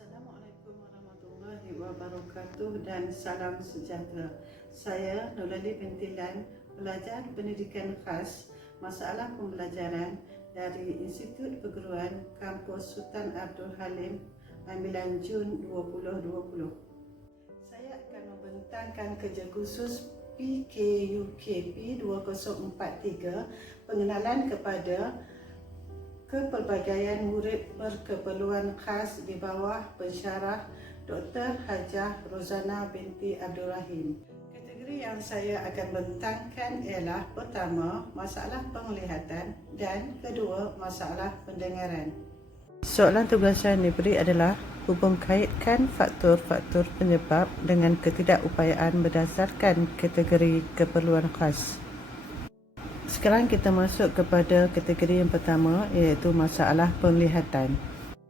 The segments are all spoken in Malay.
Assalamualaikum warahmatullahi wabarakatuh dan salam sejahtera. Saya Nurali binti Lan, pelajar pendidikan khas masalah pembelajaran dari Institut Perguruan Kampus Sultan Abdul Halim, ambilan Jun 2020. Saya akan membentangkan kerja khusus PKUKP 2043, pengenalan kepada kepelbagaian murid berkeperluan khas di bawah pensyarah Dr. Hajah Rozana binti Abdul Rahim. Kategori yang saya akan bentangkan ialah pertama, masalah penglihatan dan kedua, masalah pendengaran. Soalan tugas yang diberi adalah hubung kaitkan faktor-faktor penyebab dengan ketidakupayaan berdasarkan kategori keperluan khas. Sekarang kita masuk kepada kategori yang pertama, iaitu masalah penglihatan.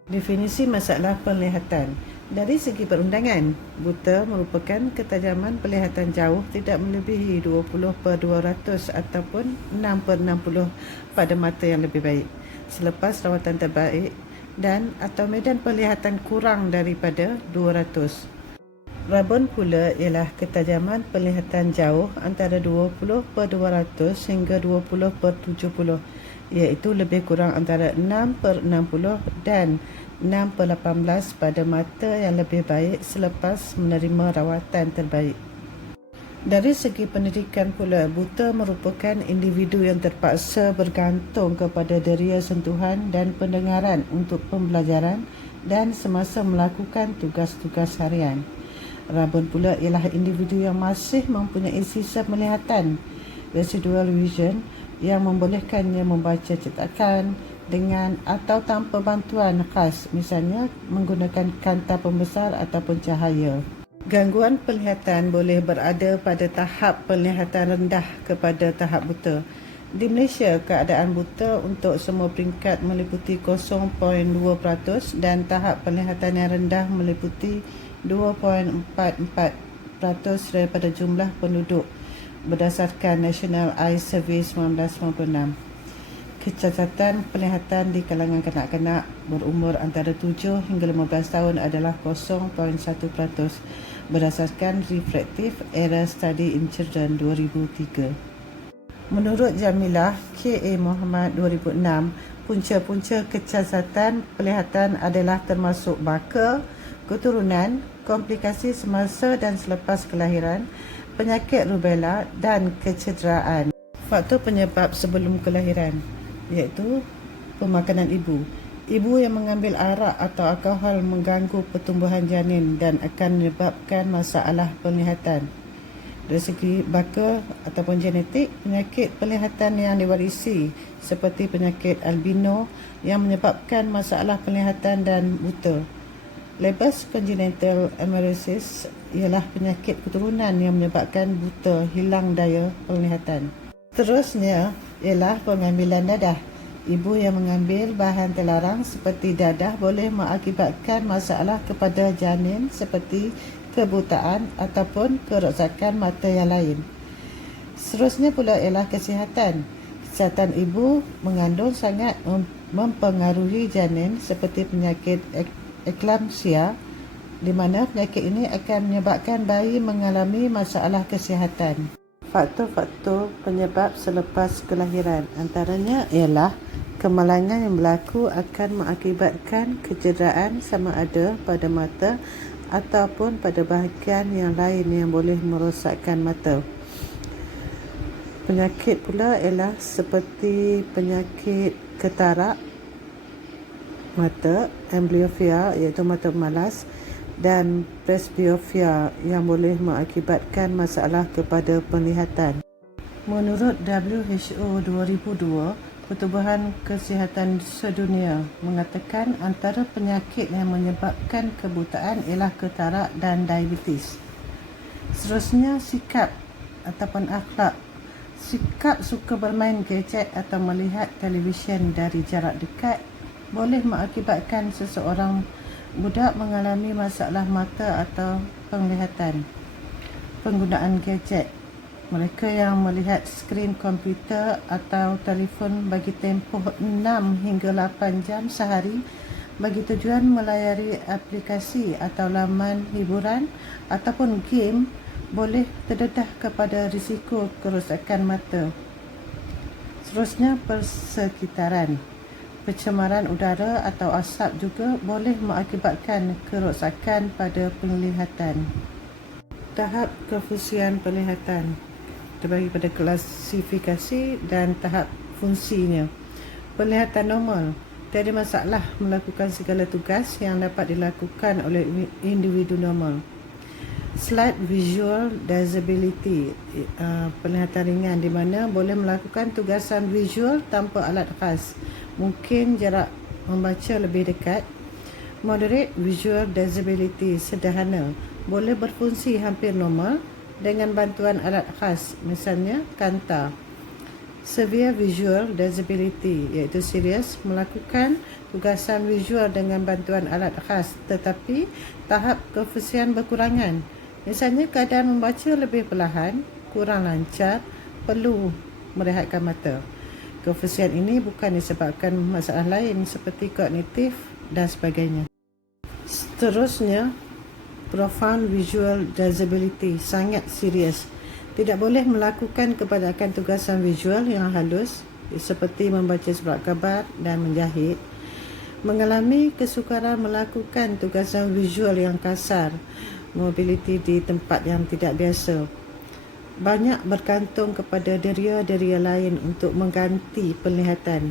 Definisi masalah penglihatan. Dari segi perundangan, buta merupakan ketajaman penglihatan jauh tidak melebihi 20/200 ataupun 6/60 pada mata yang lebih baik selepas rawatan terbaik dan atau medan penglihatan kurang daripada 200. Rabun pula ialah ketajaman penglihatan jauh antara 20/200 hingga 20/70, iaitu lebih kurang antara 6/60 dan 6/18 pada mata yang lebih baik selepas menerima rawatan terbaik. Dari segi pendidikan pula, buta merupakan individu yang terpaksa bergantung kepada deria sentuhan dan pendengaran untuk pembelajaran dan semasa melakukan tugas-tugas harian. Rabun pula ialah individu yang masih mempunyai sisa penglihatan residual vision yang membolehkannya membaca cetakan dengan atau tanpa bantuan khas, misalnya menggunakan kanta pembesar ataupun cahaya. Gangguan penglihatan boleh berada pada tahap penglihatan rendah kepada tahap buta. Di Malaysia, keadaan buta untuk semua peringkat meliputi 0.2% dan tahap penglihatan yang rendah meliputi 2.44% daripada jumlah penduduk berdasarkan National Eye Survey 1996. Kecacatan penglihatan di kalangan kanak-kanak berumur antara 7 hingga 15 tahun adalah 0.1% berdasarkan Refractive Error Study in Children 2003. Menurut Jamilah K.A. Muhammad 2006, punca-punca kecacatan penglihatan adalah termasuk baka, keturunan, komplikasi semasa dan selepas kelahiran, penyakit rubella dan kecederaan. Faktor penyebab sebelum kelahiran iaitu pemakanan ibu. Ibu yang mengambil arak atau alkohol mengganggu pertumbuhan janin dan akan menyebabkan masalah penglihatan. Dari segi baka ataupun genetik, penyakit penglihatan yang diwarisi seperti penyakit albino yang menyebabkan masalah penglihatan dan buta. Leber congenital emeresis ialah penyakit keturunan yang menyebabkan buta, hilang daya penglihatan. Terusnya ialah pengambilan dadah. Ibu yang mengambil bahan terlarang seperti dadah boleh mengakibatkan masalah kepada janin seperti kebutaan ataupun kerosakan mata yang lain. Seterusnya pula ialah kesihatan. Kesihatan ibu mengandung sangat mempengaruhi janin seperti penyakit eklamsia, di mana penyakit ini akan menyebabkan bayi mengalami masalah kesihatan. Faktor-faktor penyebab selepas kelahiran antaranya ialah kemalangan yang berlaku akan mengakibatkan kecederaan sama ada pada mata ataupun pada bahagian yang lain yang boleh merosakkan mata. Penyakit pula ialah seperti penyakit katarak mata, amblyopia iaitu mata malas, dan presbyopia yang boleh mengakibatkan masalah kepada penglihatan. Menurut WHO 2002, Pertubuhan Kesihatan Sedunia mengatakan antara penyakit yang menyebabkan kebutaan ialah katarak dan diabetes. Seterusnya, sikap ataupun akhlak. Sikap suka bermain gadget atau melihat televisyen dari jarak dekat boleh mengakibatkan seseorang budak mengalami masalah mata atau penglihatan. Penggunaan gadget. Mereka yang melihat skrin komputer atau telefon bagi tempoh 6 hingga 8 jam sehari bagi tujuan melayari aplikasi atau laman hiburan ataupun game boleh terdedah kepada risiko kerosakan mata. Seterusnya, persekitaran. Pencemaran udara atau asap juga boleh mengakibatkan kerosakan pada penglihatan. Tahap kefusian penglihatan terbagi pada klasifikasi dan tahap fungsinya. Penglihatan normal, tiada masalah melakukan segala tugas yang dapat dilakukan oleh individu normal. Slight visual disability, penglihatan ringan di mana boleh melakukan tugasan visual tanpa alat khas, mungkin jarak membaca lebih dekat. Moderate visual disability, sederhana, boleh berfungsi hampir normal dengan bantuan alat khas, misalnya kanta. Severe visual disability, iaitu serius, melakukan tugasan visual dengan bantuan alat khas tetapi tahap kefusian berkurangan. Misalnya keadaan membaca lebih perlahan, kurang lancar, perlu merehatkan mata. Kefusian ini bukan disebabkan masalah lain seperti kognitif dan sebagainya. Seterusnya, profound visual disability, sangat serius. Tidak boleh melakukan kebanyakan tugasan visual yang halus seperti membaca surat khabar dan menjahit. Mengalami kesukaran melakukan tugasan visual yang kasar, mobiliti di tempat yang tidak biasa. Banyak bergantung kepada deria-deria lain untuk mengganti penglihatan.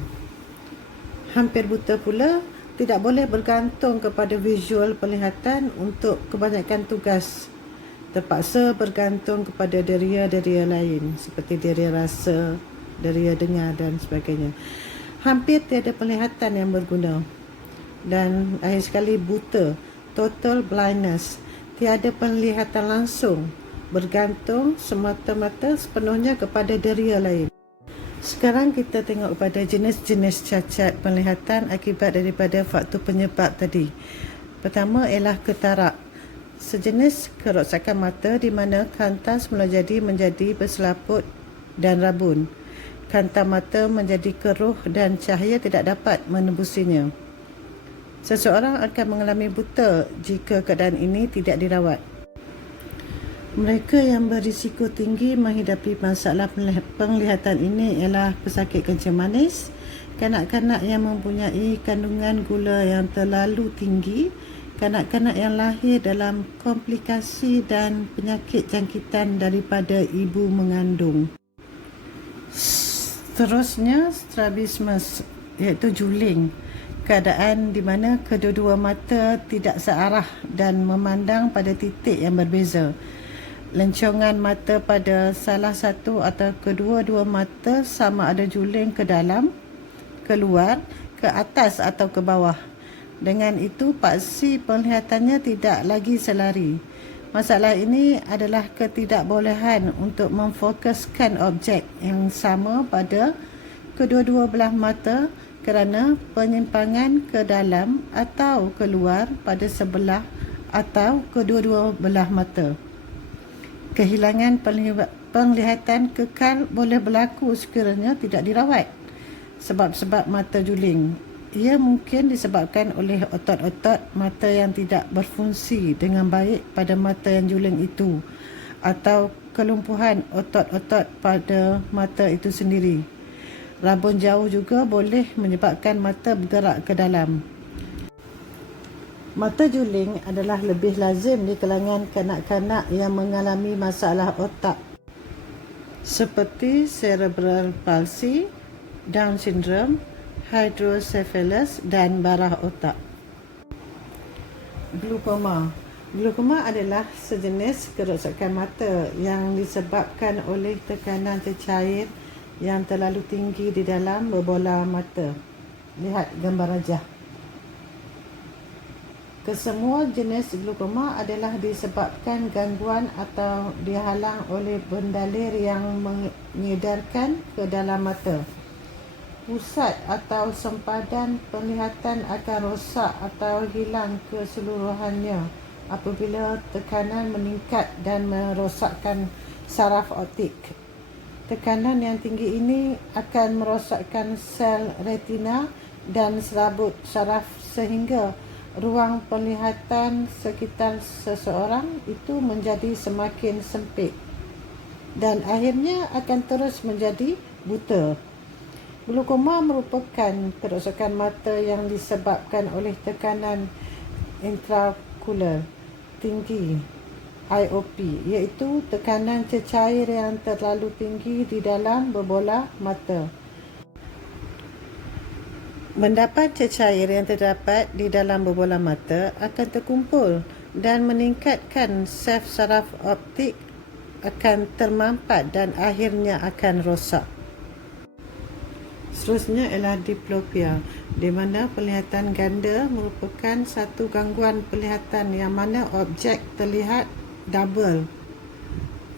Hampir buta pula tidak boleh bergantung kepada visual penglihatan untuk kebanyakan tugas. Terpaksa bergantung kepada deria-deria lain seperti deria rasa, deria dengar dan sebagainya. Hampir tiada penglihatan yang berguna. Dan akhir sekali, buta, total blindness, tiada penglihatan langsung, bergantung semata-mata sepenuhnya kepada deria lain. Sekarang kita tengok pada jenis-jenis cacat penglihatan akibat daripada faktor penyebab tadi. Pertama ialah katarak, sejenis kerosakan mata di mana kanta semula jadi menjadi berselaput dan rabun. Kanta mata menjadi keruh dan cahaya tidak dapat menembusinya. Seseorang akan mengalami buta jika keadaan ini tidak dirawat. Mereka yang berisiko tinggi menghidapi masalah penglihatan ini ialah pesakit kencing manis, kanak-kanak yang mempunyai kandungan gula yang terlalu tinggi, kanak-kanak yang lahir dalam komplikasi dan penyakit jangkitan daripada ibu mengandung. Seterusnya, strabismus, iaitu juling, keadaan di mana kedua-dua mata tidak searah dan memandang pada titik yang berbeza. Lencongan mata pada salah satu atau kedua-dua mata sama ada juling ke dalam, keluar, ke atas atau ke bawah. Dengan itu, paksi penglihatannya tidak lagi selari. Masalah ini adalah ketidakbolehan untuk memfokuskan objek yang sama pada kedua-dua belah mata kerana penyimpangan ke dalam atau keluar pada sebelah atau kedua-dua belah mata. Kehilangan penglihatan kekal boleh berlaku sekiranya tidak dirawat. Sebab-sebab mata juling, ia mungkin disebabkan oleh otot-otot mata yang tidak berfungsi dengan baik pada mata yang juling itu atau kelumpuhan otot-otot pada mata itu sendiri. Rabun jauh juga boleh menyebabkan mata bergerak ke dalam. Mata juling adalah lebih lazim di kalangan kanak-kanak yang mengalami masalah otak seperti cerebral palsy, Down syndrome, hydrocephalus dan barah otak. Glaukoma. Glaukoma adalah sejenis kerosakan mata yang disebabkan oleh tekanan cecair yang terlalu tinggi di dalam berbola mata. Lihat gambar rajah. Kesemua jenis glaukoma adalah disebabkan gangguan atau dihalang oleh bendalir yang mengedarkan ke dalam mata. Pusat atau sempadan penglihatan akan rosak atau hilang keseluruhannya apabila tekanan meningkat dan merosakkan saraf optik. Tekanan yang tinggi ini akan merosakkan sel retina dan serabut saraf sehingga ruang penglihatan sekitar seseorang itu menjadi semakin sempit dan akhirnya akan terus menjadi buta. Glaukoma merupakan kerosakan mata yang disebabkan oleh tekanan intraokular tinggi IOP, iaitu tekanan cecair yang terlalu tinggi di dalam berbola mata. Mendapat cecair yang terdapat di dalam berbola mata akan terkumpul dan meningkatkan sel saraf optik akan termampat dan akhirnya akan rosak. Seterusnya ialah diplopia, di mana penglihatan ganda merupakan satu gangguan penglihatan yang mana objek terlihat double.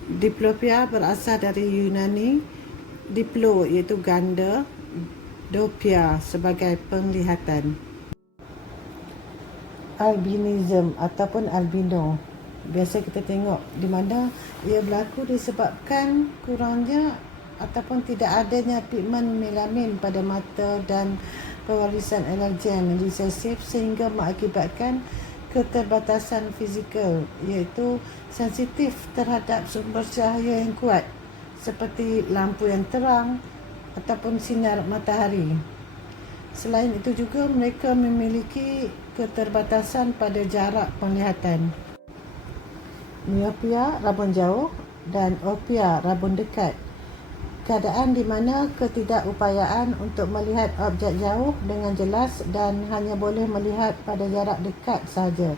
Diplopia berasal dari Yunani diplo iaitu ganda, dopia sebagai penglihatan. Albinism ataupun albino, biasa kita tengok di mana ia berlaku disebabkan kurangnya ataupun tidak adanya pigmen melamin pada mata dan pewarisan alergen resesif sehingga mengakibatkan keterbatasan fizikal, iaitu sensitif terhadap sumber cahaya yang kuat seperti lampu yang terang ataupun sinar matahari. Selain itu juga mereka memiliki keterbatasan pada jarak penglihatan. Miopia, rabun jauh, dan opia, rabun dekat. Keadaan di mana ketidakupayaan untuk melihat objek jauh dengan jelas dan hanya boleh melihat pada jarak dekat sahaja.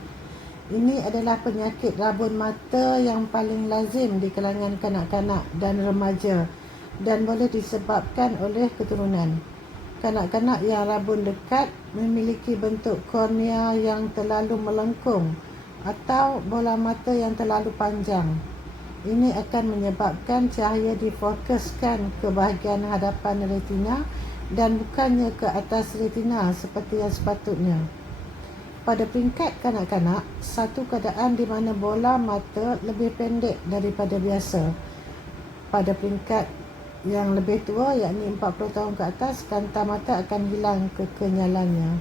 Ini adalah penyakit rabun mata yang paling lazim di kalangan kanak-kanak dan remaja dan boleh disebabkan oleh keturunan. Kanak-kanak yang rabun dekat memiliki bentuk kornea yang terlalu melengkung atau bola mata yang terlalu panjang. Ini akan menyebabkan cahaya difokuskan ke bahagian hadapan retina dan bukannya ke atas retina seperti yang sepatutnya. Pada peringkat kanak-kanak, satu keadaan di mana bola mata lebih pendek daripada biasa. Pada peringkat yang lebih tua, yakni 40 tahun ke atas, kanta mata akan hilang kekenyalannya.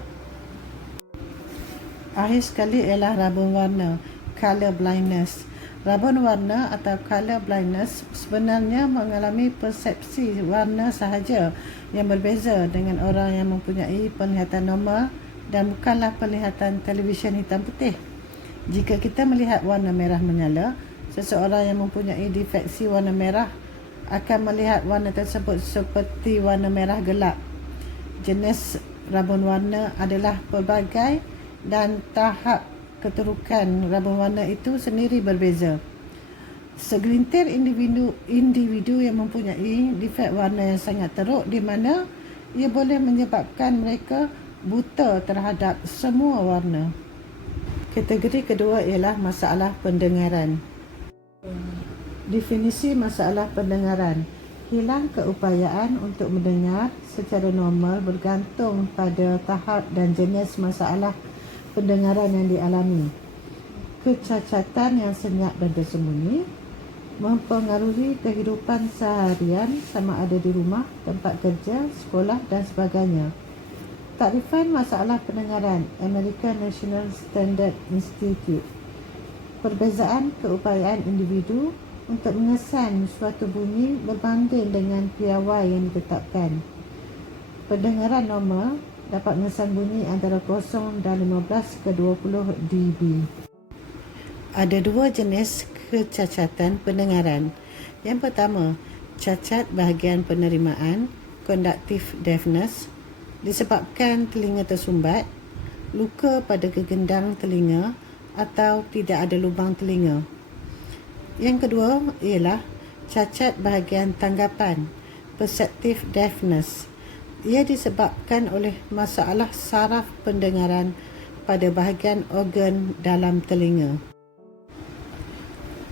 Akhir sekali ialah rabun warna, color blindness. Rabun warna atau color blindness sebenarnya mengalami persepsi warna sahaja yang berbeza dengan orang yang mempunyai penglihatan normal dan bukanlah penglihatan televisyen hitam putih. Jika kita melihat warna merah menyala, seseorang yang mempunyai difeksi warna merah akan melihat warna tersebut seperti warna merah gelap. Jenis rabun warna adalah pelbagai dan tahap keterukan rabun warna itu sendiri berbeza. Segelintir individu yang mempunyai difek warna yang sangat teruk di mana ia boleh menyebabkan mereka buta terhadap semua warna. Kategori kedua ialah masalah pendengaran. Definisi masalah pendengaran: hilang keupayaan untuk mendengar secara normal bergantung pada tahap dan jenis masalah pendengaran yang dialami. Kecacatan yang senyap dan tersembunyi mempengaruhi kehidupan seharian sama ada di rumah, tempat kerja, sekolah dan sebagainya. Takrifan masalah pendengaran American National Standard Institute. Perbezaan keupayaan individu untuk mengesan suatu bunyi berbanding dengan piawai yang ditetapkan. Pendengaran normal dapat mengesan bunyi antara 0 dan 15 ke 20 dB. Ada dua jenis kecacatan pendengaran. Yang pertama, cacat bahagian penerimaan, conductive deafness, disebabkan telinga tersumbat, luka pada gegendang telinga atau tidak ada lubang telinga. Yang kedua ialah cacat bahagian tanggapan, perceptive deafness. Ia disebabkan oleh masalah saraf pendengaran pada bahagian organ dalam telinga.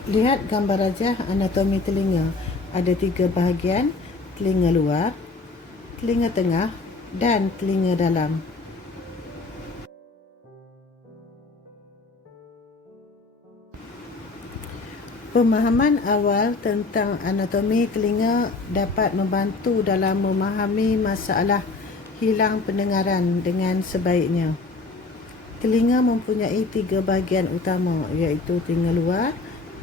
Lihat gambar rajah anatomi telinga. Ada 3 bahagian: telinga luar, telinga tengah dan telinga dalam. Pemahaman awal tentang anatomi telinga dapat membantu dalam memahami masalah hilang pendengaran dengan sebaiknya. Telinga mempunyai 3 bahagian utama, iaitu telinga luar,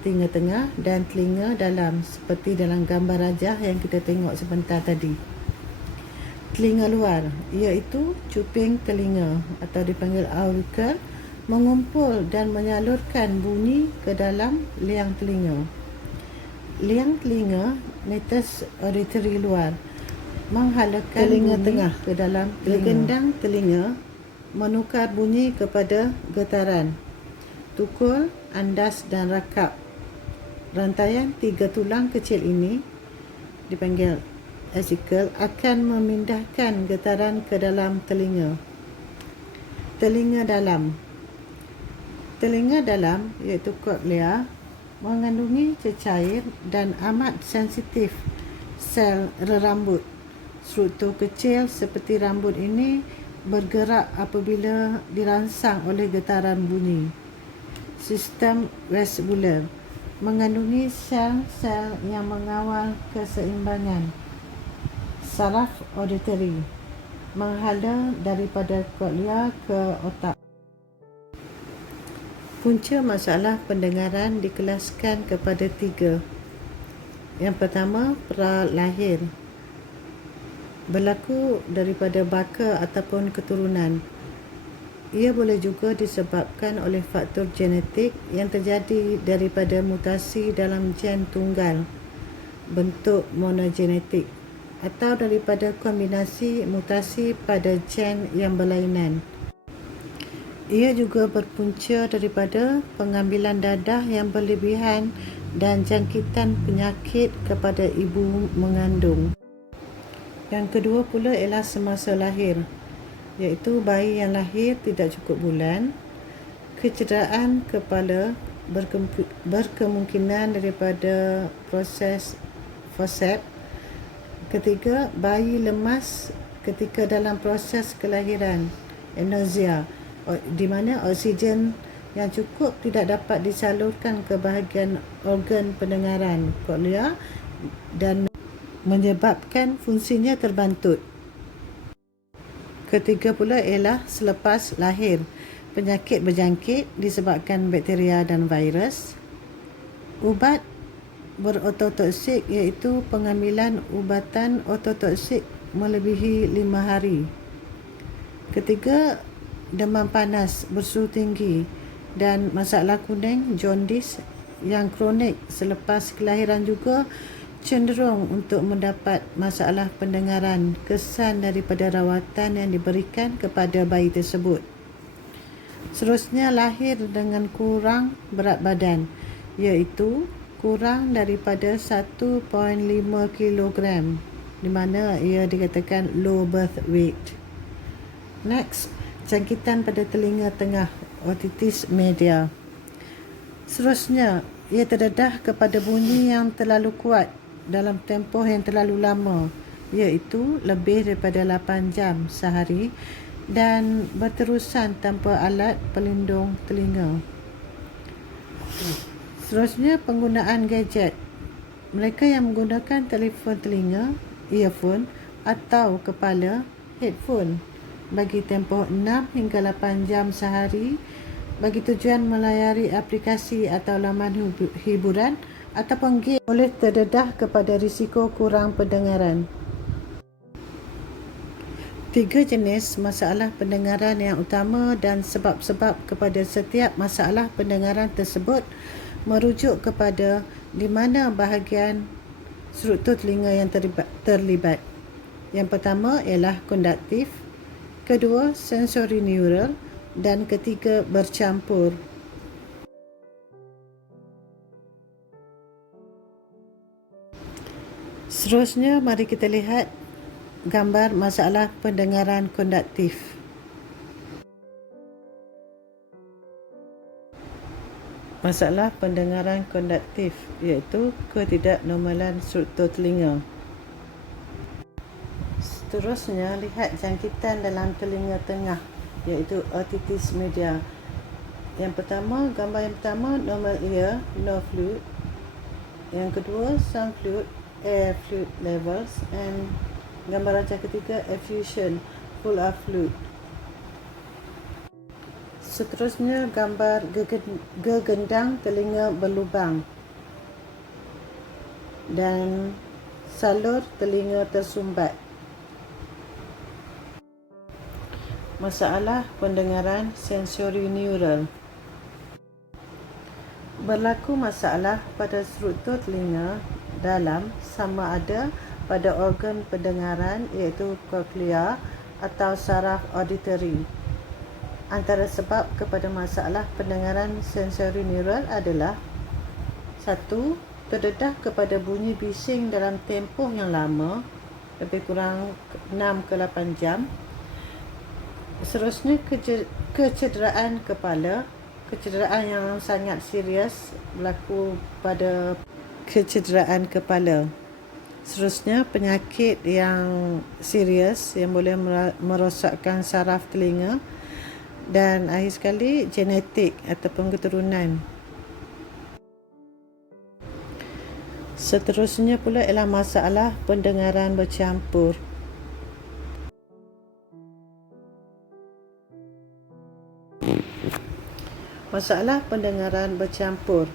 telinga tengah dan telinga dalam, seperti dalam gambar rajah yang kita tengok sebentar tadi. Telinga luar iaitu cuping telinga atau dipanggil auricle, mengumpul dan menyalurkan bunyi ke dalam liang telinga. Liang telinga, natus auditory luar, menghalakan telinga tengah ke dalam telinga. Gendang telinga menukar bunyi kepada getaran, tukul, andas dan rakap. Rantaian 3 tulang kecil ini dipanggil acicle akan memindahkan getaran ke dalam telinga. Telinga dalam. Telinga dalam iaitu cochlea mengandungi cecair dan amat sensitif sel rambut. Struktur kecil seperti rambut ini bergerak apabila dirangsang oleh getaran bunyi. Sistem vestibular mengandungi sel-sel yang mengawal keseimbangan saraf auditory, menghala daripada cochlea ke otak. Punca masalah pendengaran dikelaskan kepada 3. Yang pertama, pralahir, berlaku daripada baka ataupun keturunan. Ia boleh juga disebabkan oleh faktor genetik yang terjadi daripada mutasi dalam gen tunggal, bentuk monogenetik, atau daripada kombinasi mutasi pada gen yang berlainan. Ia juga berpunca daripada pengambilan dadah yang berlebihan dan jangkitan penyakit kepada ibu mengandung. Yang kedua pula ialah semasa lahir, iaitu bayi yang lahir tidak cukup bulan, kecederaan kepala berkemungkinan daripada proses forceps. Ketiga, bayi lemas ketika dalam proses kelahiran, anosmia, di mana oksigen yang cukup tidak dapat disalurkan ke bahagian organ pendengaran, cochlea, dan menyebabkan fungsinya terbantut. Ketiga pula ialah selepas lahir, penyakit berjangkit disebabkan bakteria dan virus. Ubat berototoksik iaitu pengambilan ubatan ototoksik melebihi 5 hari. Ketiga, demam panas bersuhu tinggi dan masalah kuning, jaundice yang kronik selepas kelahiran juga cenderung untuk mendapat masalah pendengaran kesan daripada rawatan yang diberikan kepada bayi tersebut. Seterusnya, lahir dengan kurang berat badan, iaitu kurang daripada 1.5 kg, di mana ia dikatakan low birth weight. Next, jangkitan pada telinga tengah, otitis media. Seterusnya, ia terdedah kepada bunyi yang terlalu kuat dalam tempoh yang terlalu lama, iaitu lebih daripada 8 jam sehari dan berterusan tanpa alat pelindung telinga. Seterusnya, penggunaan gadget. Mereka yang menggunakan telefon telinga, earphone atau kepala, headphone, bagi tempoh 6 hingga 8 jam sehari bagi tujuan melayari aplikasi atau laman hiburan ataupun game boleh terdedah kepada risiko kurang pendengaran. 3 jenis masalah pendengaran yang utama dan sebab-sebab kepada setiap masalah pendengaran tersebut merujuk kepada di mana bahagian struktur telinga yang terlibat. Yang pertama ialah konduktif, kedua sensori neural, dan ketiga bercampur. Seterusnya, mari kita lihat gambar masalah pendengaran konduktif. Masalah pendengaran konduktif iaitu ketidaknormalan struktur telinga. Seterusnya, lihat jangkitan dalam telinga tengah, iaitu otitis media. Yang pertama, gambar yang pertama, normal ear, no fluid. Yang kedua, some fluid, air fluid levels. And gambar rajah ketiga, effusion, full of fluid. Seterusnya gambar gegendang telinga berlubang dan salur telinga tersumbat. Masalah pendengaran sensorineural. Berlaku masalah pada struktur telinga dalam sama ada pada organ pendengaran iaitu koklea atau saraf auditory. Antara sebab kepada masalah pendengaran sensorineural adalah: 1. Terdedah kepada bunyi bising dalam tempoh yang lama, lebih kurang 6 ke 8 jam. Seterusnya kecederaan kepala. Kecederaan yang sangat serius berlaku pada kecederaan kepala. Seterusnya penyakit yang serius yang boleh merosakkan saraf telinga. Dan akhir sekali genetik ataupun keturunan. Seterusnya pula ialah masalah pendengaran bercampur. Masalah pendengaran bercampur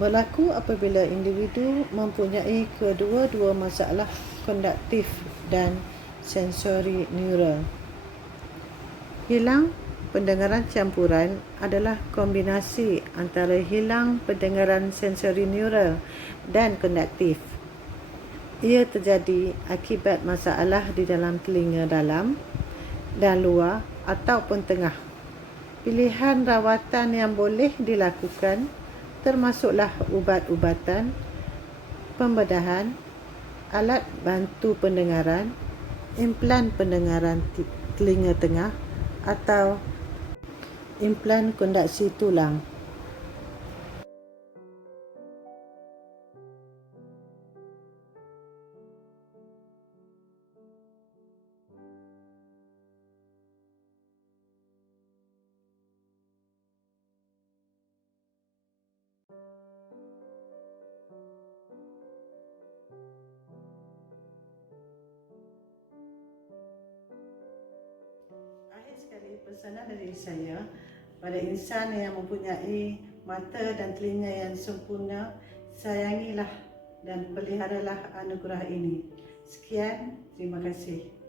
berlaku apabila individu mempunyai kedua-dua masalah konduktif dan sensori neural. Hilang pendengaran campuran adalah kombinasi antara hilang pendengaran sensori neural dan konduktif. Ia terjadi akibat masalah di dalam telinga dalam dan luar ataupun tengah. Pilihan rawatan yang boleh dilakukan termasuklah ubat-ubatan, pembedahan, alat bantu pendengaran, implan pendengaran telinga tengah atau implan konduksi tulang. Akhir sekali, pesanan dari saya pada insan yang mempunyai mata dan telinga yang sempurna, sayangilah dan peliharalah anugerah ini. Sekian, terima kasih.